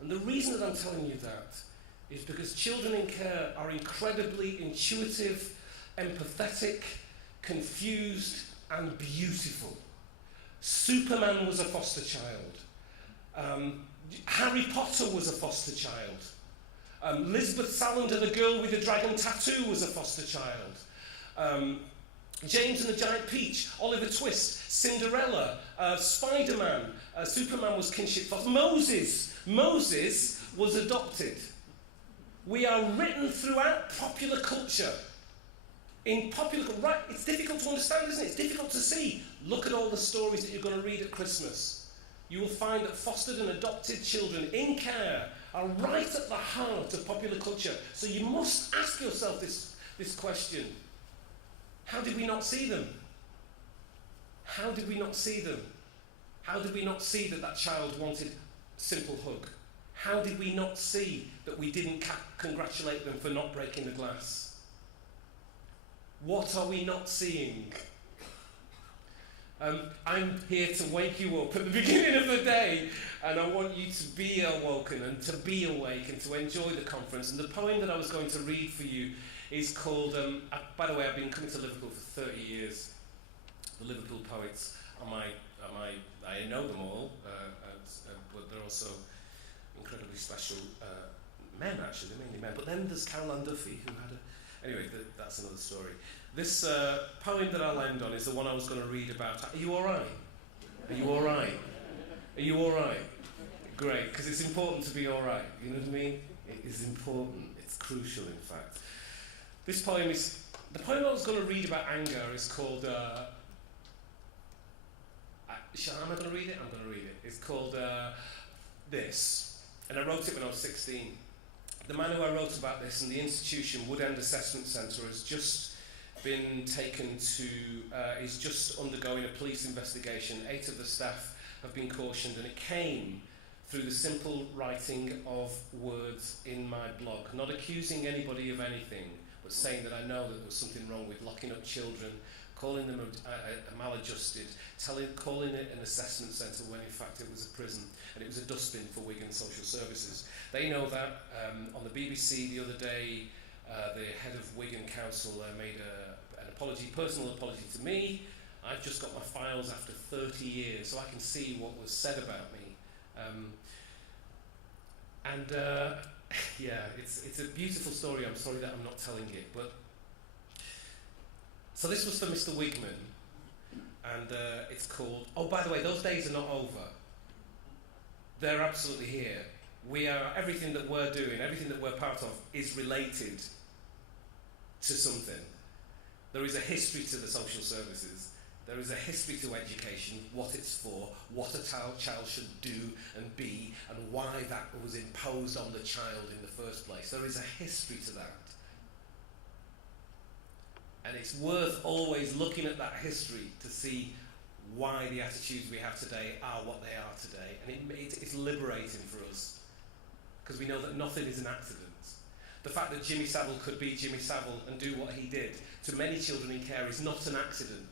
And the reason that I'm telling you that is because children in care are incredibly intuitive, empathetic, confused, and beautiful. Superman was a foster child. Harry Potter was a foster child. Lisbeth Salander, the girl with the dragon tattoo, was a foster child. James and the Giant Peach, Oliver Twist, Cinderella, Spider-Man, Superman was kinship foster. Moses was adopted. We are written throughout popular culture. Right, it's difficult to understand, isn't it? It's difficult to see. Look at all the stories that you're going to read at Christmas. You will find that fostered and adopted children in care are right at the heart of popular culture. So you must ask yourself this question. How did we not see them? How did we not see them? How did we not see that child wanted a simple hug? How did we not see that we didn't congratulate them for not breaking the glass? What are we not seeing? I'm here to wake you up at the beginning of the day, and I want you to be awoken and to be awake and to enjoy the conference. And the poem that I was going to read for you is called, by the way, I've been coming to Liverpool for 30 years. The Liverpool poets, I know them all, but they're also incredibly special men, actually, they're mainly men. But then there's Caroline Duffy, who had anyway, that's another story. This poem that I land on is the one I was going to read about. Are you all right? Are you all right? Are you all right? Great, because it's important to be all right. You know what I mean? It is important. It's crucial, in fact. This poem is... The poem I was going to read about anger is called... am I going to read it? I'm going to read it. It's called This. And I wrote it when I was 16. The man who I wrote about this in the institution, Wood End Assessment Centre, has just been taken to... is just undergoing a police investigation. 8 of the staff have been cautioned, and it came through the simple writing of words in my blog. Not accusing anybody of anything, but saying that I know that there was something wrong with locking up children, calling them a maladjusted, calling it an assessment centre when in fact it was a prison, and it was a dustbin for Wigan Social Services. They know that. On the BBC the other day, the head of Wigan Council made an apology, personal apology to me. I've just got my files after 30 years, so I can see what was said about me. Yeah, it's a beautiful story. I'm sorry that I'm not telling it, but so this was for Mr. Wigman, and it's called. Oh, by the way, those days are not over. They're absolutely here. We are everything that we're doing, everything that we're part of, is related to something. There is a history to the social services. There is a history to education, what it's for, what a child should do and be, and why that was imposed on the child in the first place. There is a history to that. And it's worth always looking at that history to see why the attitudes we have today are what they are today. And it's liberating for us, because we know that nothing is an accident. The fact that Jimmy Savile could be Jimmy Savile and do what he did to many children in care is not an accident.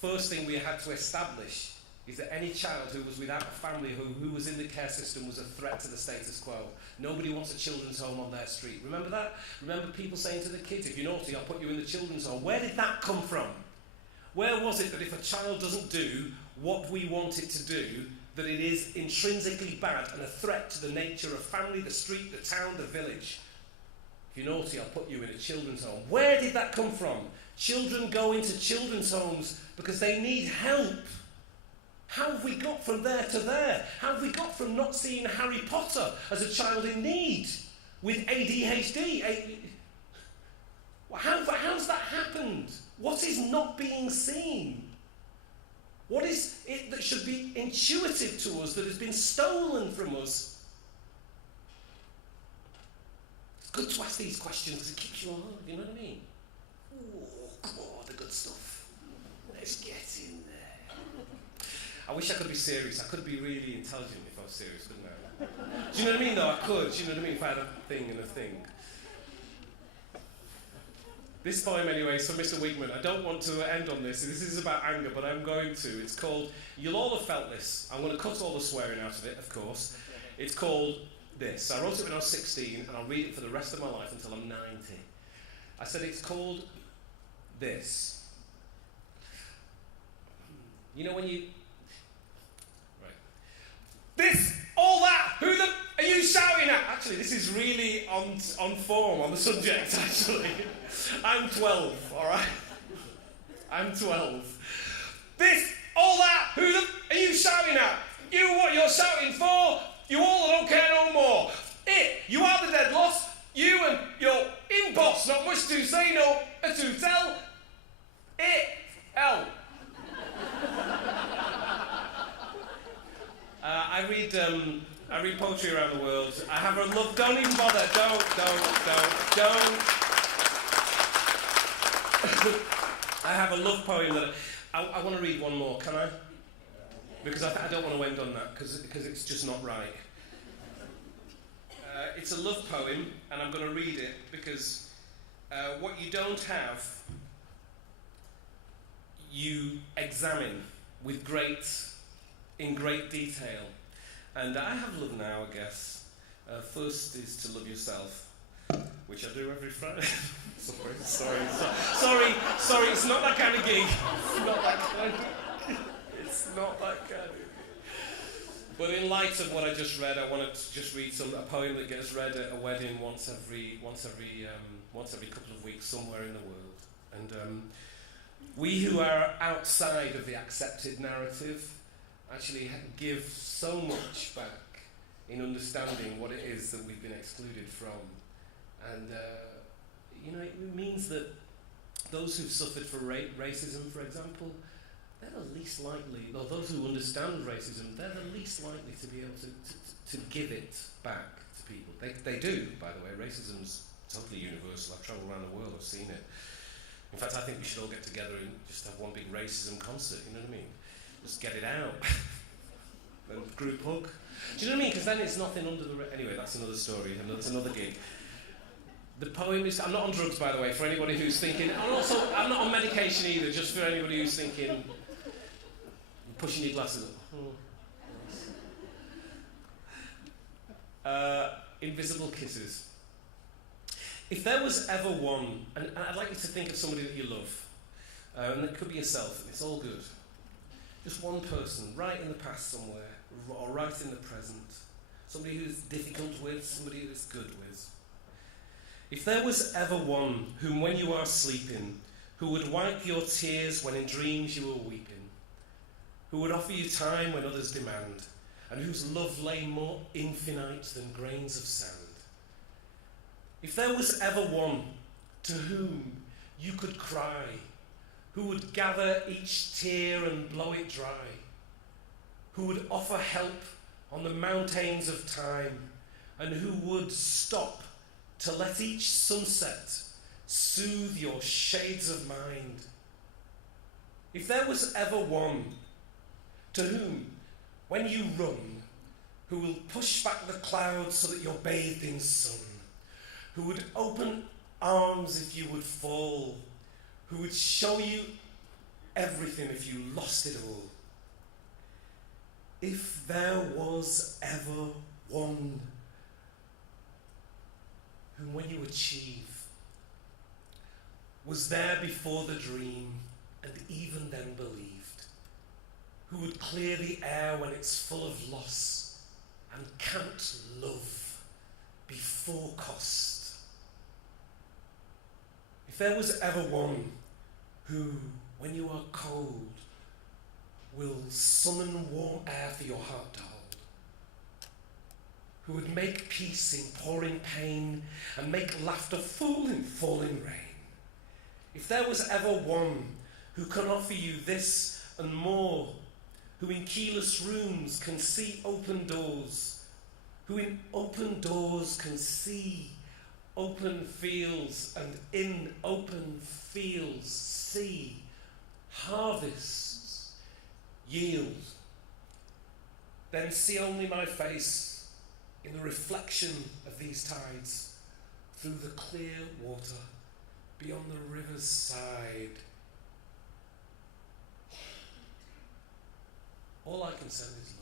First thing we had to establish is that any child who was without a family, who was in the care system, was a threat to the status quo. Nobody wants a children's home on their street. Remember that? Remember people saying to the kids, if you're naughty, I'll put you in the children's home. Where did that come from? Where was it that if a child doesn't do what we want it to do, that it is intrinsically bad and a threat to the nature of family, the street, the town, the village? If you're naughty, I'll put you in a children's home. Where did that come from? Children go into children's homes because they need help. How have we got from there to there? How have we got from not seeing Harry Potter as a child in need with ADHD? How's that happened? What is not being seen? What is it that should be intuitive to us that has been stolen from us? It's good to ask these questions because it keeps you alive, you know what I mean? Oh, God, the good stuff. Let's get in there. I wish I could be serious. I could be really intelligent if I was serious, couldn't I? Do you know what I mean, though? I could. Do you know what I mean? If I had a thing and a thing. This poem, anyway, is from Mr. Wigman. I don't want to end on this. This is about anger, but I'm going to. It's called You'll All Have Felt This. I'm going to cut all the swearing out of it, of course. It's called this. I wrote it when I was 16, and I'll read it for the rest of my life until I'm 90. I said it's called this. You know when you... Right. This, all that, who the... Are you shouting at? Actually, this is really on form, on the subject, actually. I'm 12, all right? I'm 12. This, all that, who the... Are you shouting at? You, what you're shouting for? You all don't care no more. It, you are the dead loss. You and your in-boss, not much to say, no, to tell. It, hell. I read poetry around the world. I have a love. Don't even bother. Don't. I have a love poem that I want to read one more. Can I? Because I don't want to end on that because it's just not right. It's a love poem, and I'm going to read it because what you don't have, you examine in great detail. And I have love now, I guess. First is to love yourself, which I do every Friday. Sorry, it's not that kind of gig. It's not that kind of gig. But in light of what I just read, I wanted to just read a poem that gets read at a wedding once every couple of weeks somewhere in the world. And we who are outside of the accepted narrative actually give so much back in understanding what it is that we've been excluded from. And it means that those who've suffered from racism, for example, they're the least likely, or those who understand racism, they're the least likely to be able to give it back to people. They do, by the way. Racism's totally universal. I've travelled around the world, I've seen it. In fact, I think we should all get together and just have one big racism concert, you know what I mean? Just get it out. And group hug. Do you know what I mean? Because then it's nothing under the... Anyway, that's another story, and that's another gig. The poem is... I'm not on drugs, by the way, for anybody who's thinking... And also, I'm not on medication either, just for anybody who's thinking... Pushing your glasses up. Invisible kisses. If there was ever one... And I'd like you to think of somebody that you love. And it could be yourself, and it's all good. Just one person, right in the past somewhere, or right in the present. Somebody who's difficult with, somebody who's good with. If there was ever one whom when you are sleeping, who would wipe your tears when in dreams you were weeping, who would offer you time when others demand, and whose love lay more infinite than grains of sand. If there was ever one to whom you could cry, who would gather each tear and blow it dry, who would offer help on the mountains of time, and who would stop to let each sunset soothe your shades of mind. If there was ever one to whom, when you run, who will push back the clouds so that you're bathed in sun, who would open arms if you would fall, who would show you everything if you lost it all. If there was ever one whom when you achieve was there before the dream and even then believed, who would clear the air when it's full of loss and count love before cost. If there was ever one who, when you are cold, will summon warm air for your heart to hold, who would make peace in pouring pain and make laughter full in falling rain. If there was ever one who can offer you this and more, who in keyless rooms can see open doors, who in open doors can see open fields, and in open fields see harvests yield, then see only my face in the reflection of these tides through the clear water beyond the river's side. All I can send is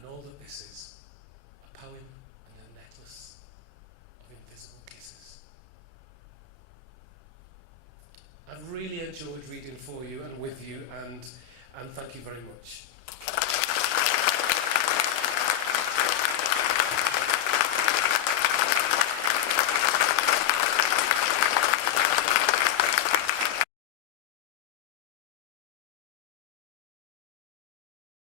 love. And all that this is, a poem and a necklace of invisible kisses. I've really enjoyed reading for you and with you, and thank you very much.